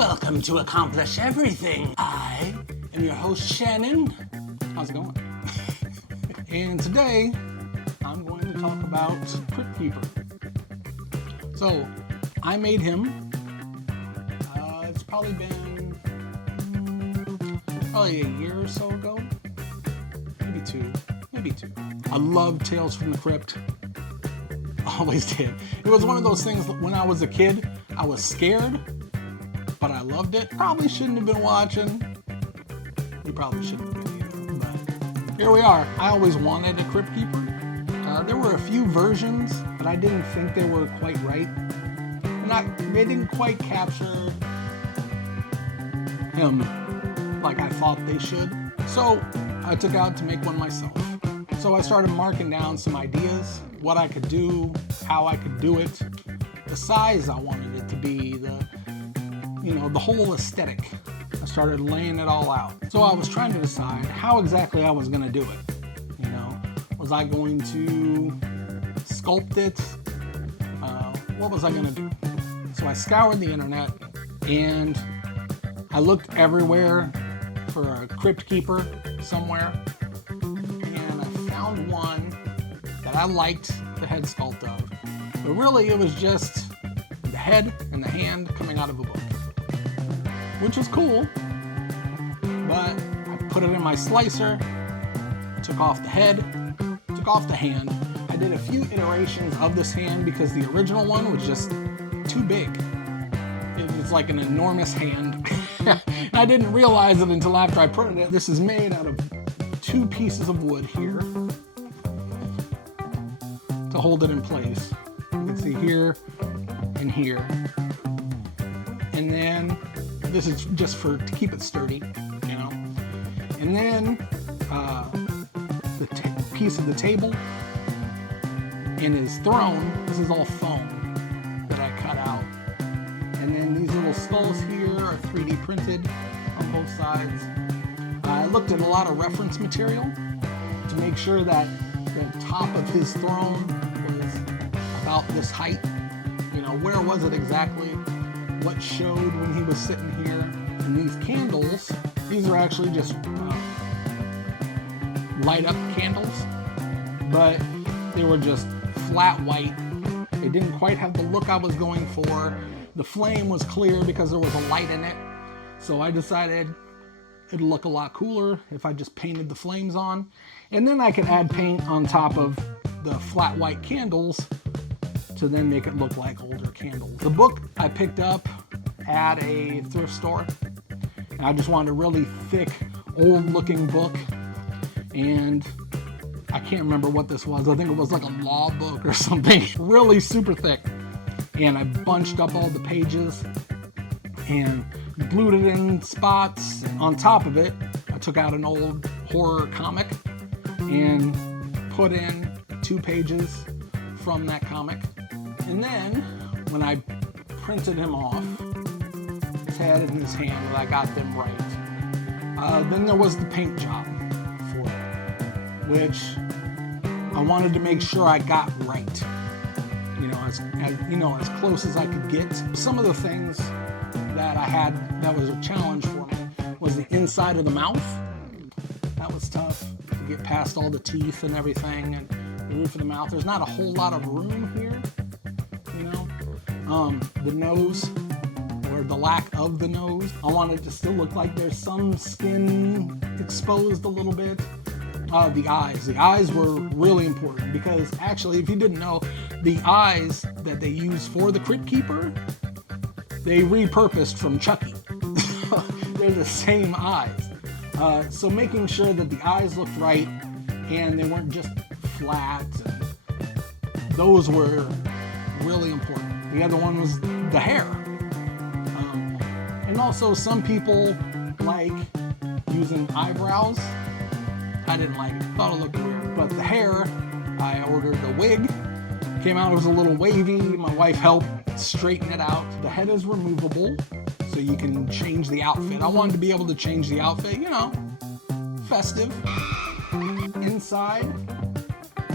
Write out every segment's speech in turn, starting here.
Welcome to Accomplish Everything. I am your host, Shannon. How's it going? And today, I'm going to talk about Crypt Keeper. So, I made him. It's probably been a year or so ago. Maybe two. I love Tales from the Crypt. Always did. It was one of those things when I was a kid, I was scared, but I loved it. Probably shouldn't have been watching. You probably shouldn't have been either, but here we are. I always wanted a Crypt Keeper. There were a few versions, but I didn't think they were quite right. They didn't quite capture him like I thought they should. So I took out to make one myself. So I started marking down some ideas, what I could do, how I could do it, the size I wanted it to be, the whole aesthetic. I started laying it all out. So I was trying to decide how exactly I was going to do it. Was I going to sculpt it? What was I going to do? So I scoured the internet and I looked everywhere for a Crypt Keeper somewhere. And I found one that I liked the head sculpt of. But really it was just the head and the hand coming out of a book. Which was cool. But I put it in my slicer, took off the head, took off the hand. I did a few iterations of this hand because the original one was just too big. It was like an enormous hand. I didn't realize it until after I printed it. This is made out of 2 pieces of wood here to hold it in place. You can see here and here. And then this is just to keep it sturdy, And then the piece of the table and his throne. This is all foam that I cut out. And then these little skulls here are 3D printed on both sides. I looked at a lot of reference material to make sure that the top of his throne was about this height. Where was it exactly? What showed when he was sitting here? And these candles, these are actually just light up candles, but they were just flat white. They didn't quite have the look I was going for. The flame was clear because there was a light in it. So I decided it'd look a lot cooler if I just painted the flames on. And then I could add paint on top of the flat white candles to then make it look like older candles. The book I picked up at a thrift store. And I just wanted a really thick, old looking book. And I can't remember what this was. I think it was like a law book or something. Really super thick. And I bunched up all the pages and glued it in spots. And on top of it, I took out an old horror comic and put in 2 pages from that comic. And then when I printed him off, his head and his hand, I got them right. Then there was the paint job for it, which I wanted to make sure I got right. As close as I could get. Some of the things that I had that was a challenge for me was the inside of the mouth. That was tough to get past all the teeth and everything, and the roof of the mouth. There's not a whole lot of room here, The nose, or the lack of the nose. I wanted to still look like there's some skin exposed a little bit. The eyes. The eyes were really important because actually, if you didn't know, the eyes that they use for the Crypt Keeper, they repurposed from Chucky. They're the same eyes. So making sure that the eyes looked right and they weren't just flat, those were really important. The other one was the hair. And also some people like using eyebrows. I didn't like it. Thought it looked weird. But the hair, I ordered a wig. Came out, it was a little wavy. My wife helped straighten it out. The head is removable, so you can change the outfit. I wanted to be able to change the outfit, festive. Inside,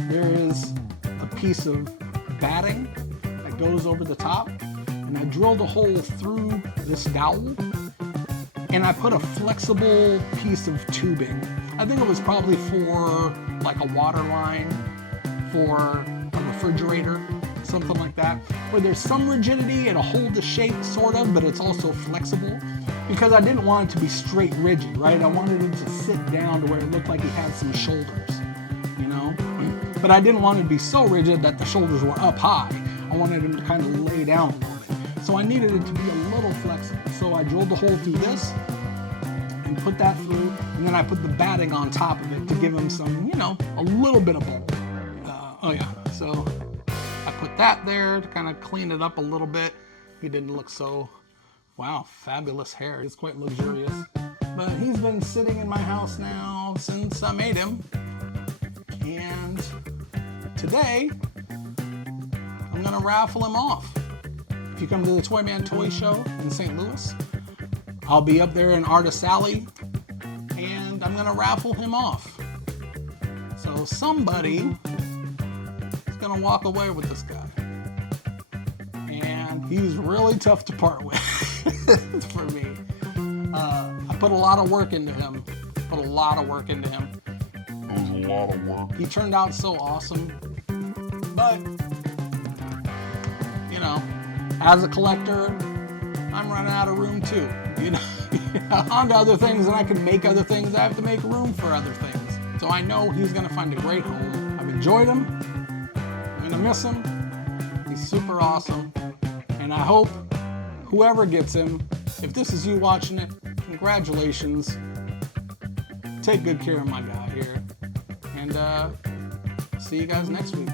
there is a piece of batting that goes over the top. and I drilled a hole through this dowel, and I put a flexible piece of tubing. I think it was probably for like a water line for a refrigerator, something like that, where there's some rigidity, it'll hold the shape sort of, but it's also flexible, because I didn't want it to be straight rigid, right? I wanted it to sit down to where it looked like he had some shoulders, you know? But I didn't want it to be so rigid that the shoulders were up high. I wanted him to kind of lay down a little bit. So I needed it to be a little flexible. So I drilled the hole through this and put that through, and then I put the batting on top of it to give him some, you know, a little bit of bulk. So I put that there to kind of clean it up a little bit. He didn't look so, wow, fabulous hair. It's quite luxurious. But he's been sitting in my house now since I made him. And today, I'm gonna raffle him off. If you come to the Toy Man Toy Show in St. Louis, I'll be up there in Artist Alley, and I'm gonna raffle him off. So somebody is gonna walk away with this guy. And he's really tough to part with for me. I put a lot of work into him. It was a lot of work. He turned out so awesome. But, you know, as a collector, I'm running out of room too. You know, on to other things, and I can make other things. I have to make room for other things. So I know he's gonna find a great home. I've enjoyed him. I'm gonna miss him. He's super awesome. And I hope whoever gets him, if this is you watching it, congratulations. Take good care of my guy here. And see you guys next week.